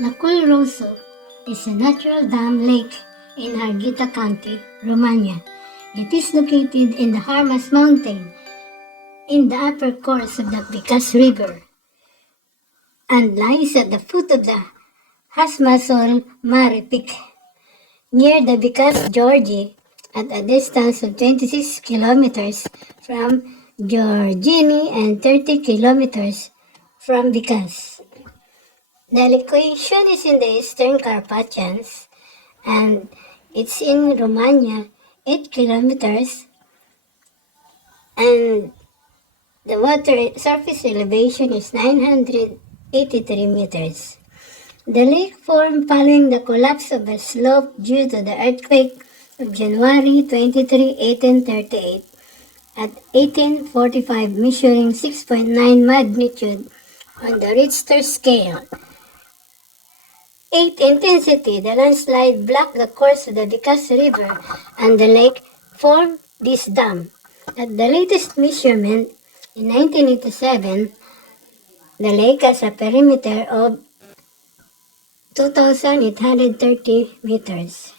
Lacul Rosso is a natural dam lake in Harghita County, Romania. It is located in the Harmas Mountain in the upper course of the Bicaz River and lies at the foot of the Hasmasol Mare Peak near the Bicaz, Georgia, at a distance of 26 kilometers from Georgini and 30 kilometers from Bicaz. The location is in the Eastern Carpathians and it's in Romania, 8 kilometers, and the water surface elevation is 983 meters. The lake formed following the collapse of a slope due to the earthquake of January 23, 1838 at 1845, measuring 6.9 magnitude on the Richter scale. 8 intensity, the landslide blocked the course of the Bicaz River and the lake formed this dam. At the latest measurement in 1987, the lake has a perimeter of 2,830 meters.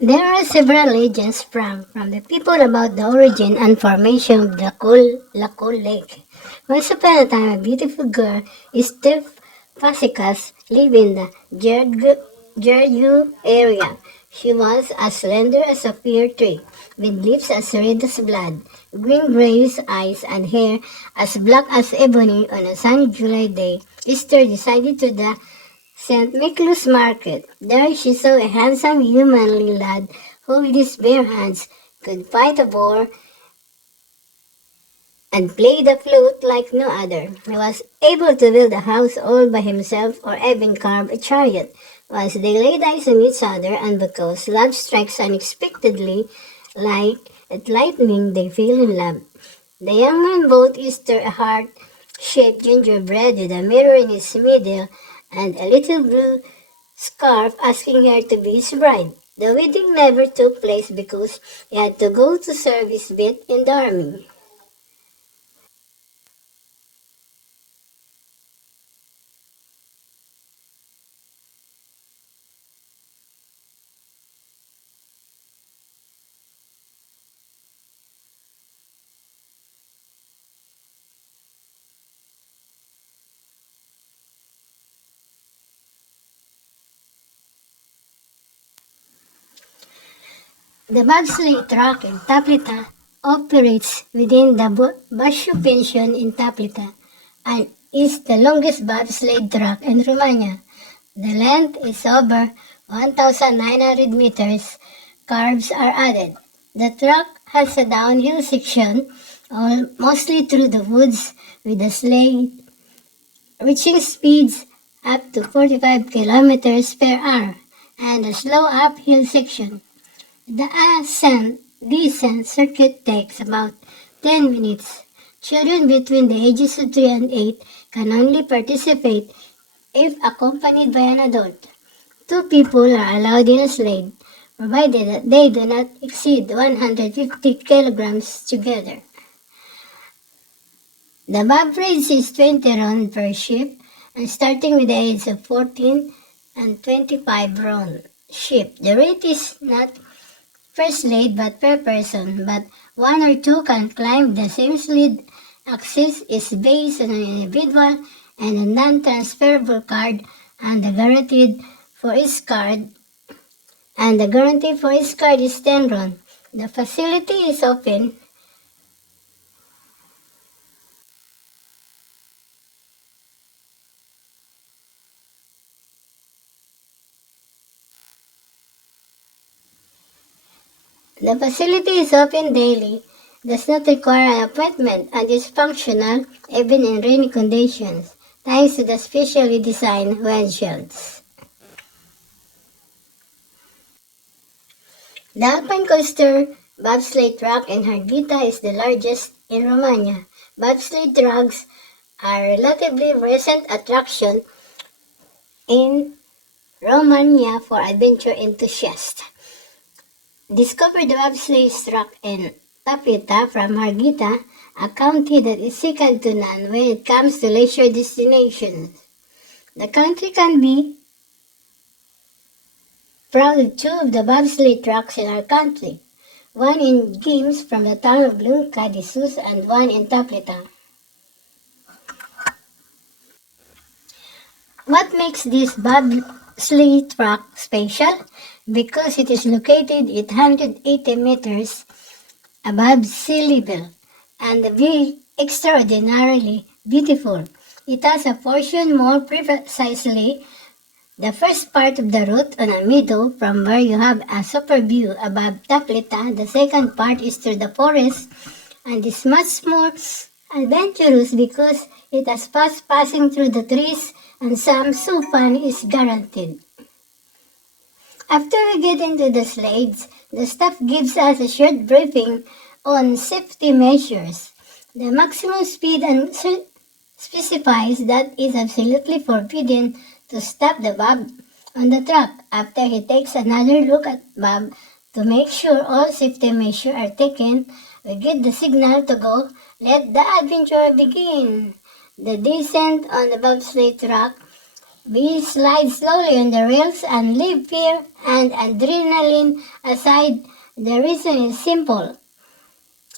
There are several legends from the people about the origin and formation of the Lacul Lake. Once upon a time, a beautiful girl, Esther Fasicas, lived in the Gergu area. She was as slender as a pear tree, with lips as red as blood, green-grayish eyes, and hair as black as ebony. On a sunny July day, Esther decided to the St. Nicholas Market. There she saw a handsome humanly lad who with his bare hands could fight a boar and play the flute like no other. He was able to build a house all by himself or even carve a chariot. Once they laid eyes on each other, and because love strikes unexpectedly like at lightning, they fell in love. The young man bought Easter a heart-shaped gingerbread with a mirror in its middle and a little blue scarf, asking her to be his bride. The wedding never took place because he had to go to serve his bit in the army. The bobsleigh track in Taplita operates within the Basho Pension in Taplita and is the longest bobsleigh track in Romania. The length is over 1,900 meters. Curbs are added. The track has a downhill section, mostly through the woods, with the sleigh reaching speeds up to 45 kilometers per hour, and a slow uphill section. The ascent-descent circuit takes about 10 minutes. Children between the ages of 3 and 8 can only participate if accompanied by an adult. Two people are allowed in a sleigh, provided that they do not exceed 150 kilograms together. The bob race is 20 ron per ship, and starting with the age of 14 and 25 ron ship. The rate is not per sled but per person, but one or two can climb the same sled. Access is based on an individual and a non-transferable card, and the guarantee for each card is 10 ron. The facility is open. The facility is open daily, does not require an appointment, and is functional even in rainy conditions, thanks to the specially designed windshields. The Alpine coaster bobsleigh track in Harghita is the largest in Romania. Bobsleigh tracks are a relatively recent attraction in Romania for adventure enthusiasts. Discover the bobsleigh track in Tapita from Harghita, a county that is second to none when it comes to leisure destinations. The country can be proud of two of the bobsleigh tracks in our country, one in Gims from the town of Lunca de Sus and one in Taplita. What makes this bobsleigh track special? Because it is located 880 meters above sea level, and the view extraordinarily beautiful. It has a portion more precisely the first part of the route on a meadow from where you have a super view above Taplita. The second part is through the forest and is much more adventurous because it has fast passing through the trees and some fun is guaranteed. After we get into the slides, the staff gives us a short briefing on safety measures. The maximum speed and specifies that it is absolutely forbidden to stop the Bob on the track. After he takes another look at Bob to make sure all safety measures are taken, we get the signal to go. Let the adventure begin. The descent on the bobsleigh track. We slide slowly on the rails and leave fear and adrenaline aside. The reason is simple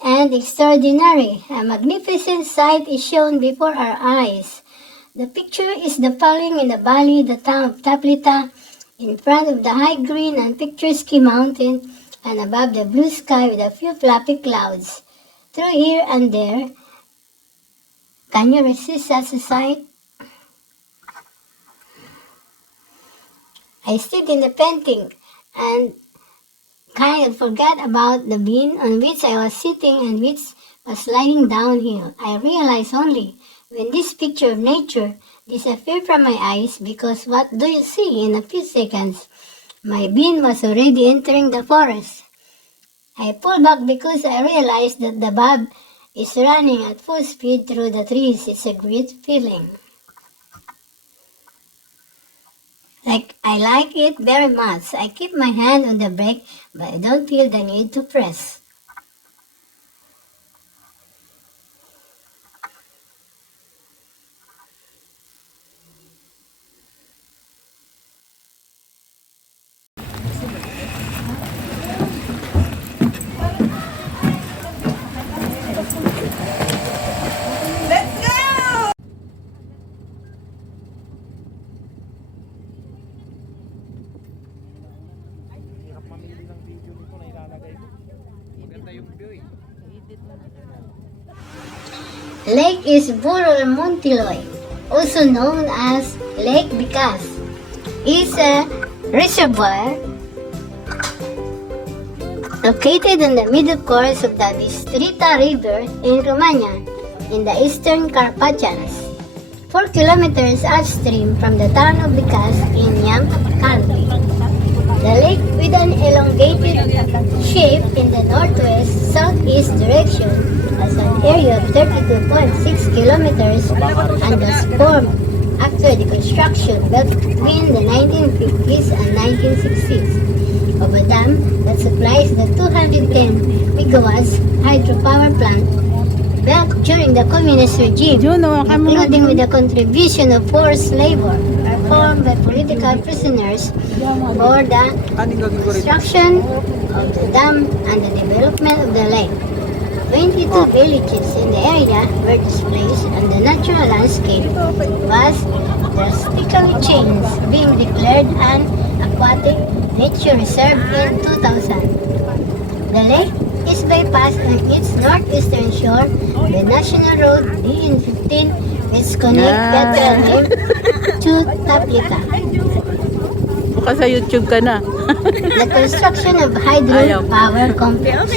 and extraordinary. A magnificent sight is shown before our eyes. The picture is the following in the valley, the town of Taplita, in front of the high green and picturesque mountain, and above the blue sky with a few fluffy clouds. Through here and there, can you resist such a sight? I stood in the painting and kind of forgot about the beam on which I was sitting and which was sliding downhill. I realized only when this picture of nature disappeared from my eyes, because what do you see in a few seconds? My beam was already entering the forest. I pulled back because I realized that the bob is running at full speed through the trees. It's a great feeling. I like it very much. I keep my hand on the brake, but I don't feel the need to press. Mamili ng video nito na ilalagay Lake is Burol Montiloy, also known as Lake Bicaz, is a reservoir located on the middle course of the Bistrița River in Romania, in the eastern Carpathians, 4 kilometers upstream from the town of Bicaz in Yamp County. The lake, with an elongated shape in the northwest-southeast direction, has an area of 32.6 kilometers and was formed after the construction built between the 1950s and 1960s of a dam that supplies the 210 megawatts hydropower plant built during the communist regime, including with the contribution of forced labor performed by political prisoners for the construction of the dam and the development of the lake. 22 villages in the area were displaced and the natural landscape was drastically changed, being declared an aquatic nature reserve in 2000. The lake is bypassed on its northeastern shore by National Road DN15, which connects Bethlehem to Taplica. Baka sa YouTube ka na. The construction of hydropower complex.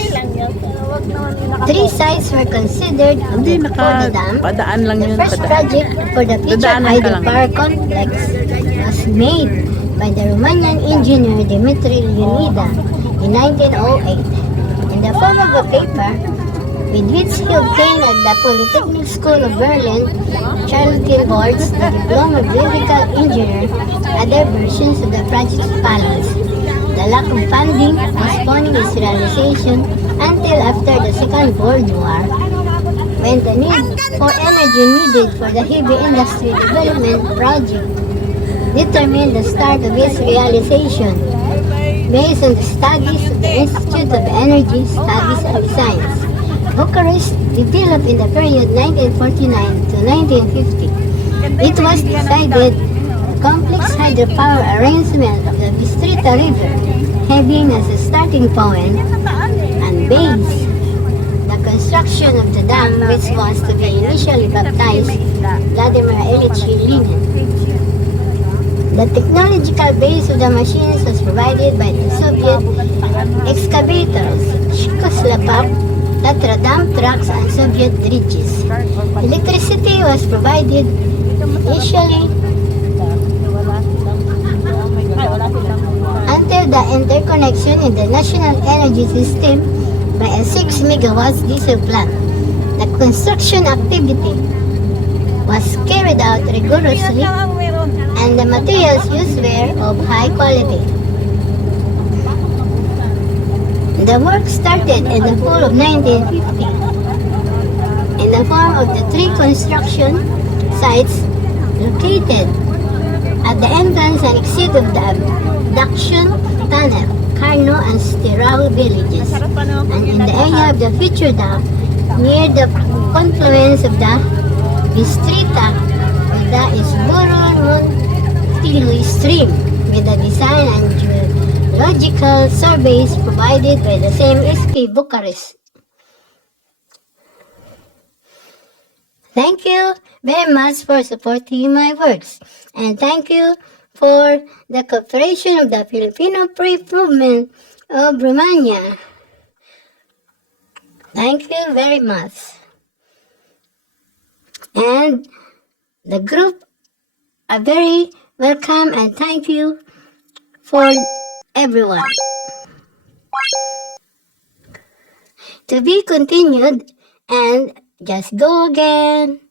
3 sites were considered for the dam. Padaan lang The yun. first project for the future hydropower complex was made by the Romanian engineer Dimitri Leonida in 1908 in the form of a paper with which he obtained at the Polytechnic School of Berlin Charlatan boards the diploma of electrical engineer. Other versions of the project follows. The lack of funding postponing its realization until after the Second World War, when the need for energy needed for the heavy industry development project determined the start of its realization. Based on the studies of the Institute of Energy Studies and Science, Bucharest developed in the period 1949 to 1950. It was decided the complex hydropower arrangement of the Bistrița River, having as a starting point and base the construction of the dam, which was to be initially baptized Vladimir Ilyich Lenin. The technological base of the machines was provided by the Soviet excavators, Shikoslapak, Tatra dump trucks, and Soviet dredges. Electricity was provided initially until the interconnection in the national energy system by a 6 megawatts diesel plant. The construction activity was carried out rigorously and the materials used were of high quality. The work started in the fall of 1950 in the form of the 3 construction sites located at the entrance and exit of the abduction tunnel, Carno and Stirao villages, and in the area of the future dam near the confluence of the Bistrița with the Izvorul Montiloy stream, with the design and geological surveys provided by the same SP Bucharest. Thank you very much for supporting my works, and thank you for the cooperation of the Filipino Pre-Movement of Romania. Thank you very much. And the group are very welcome, and thank you for everyone. To be continued, and just go again.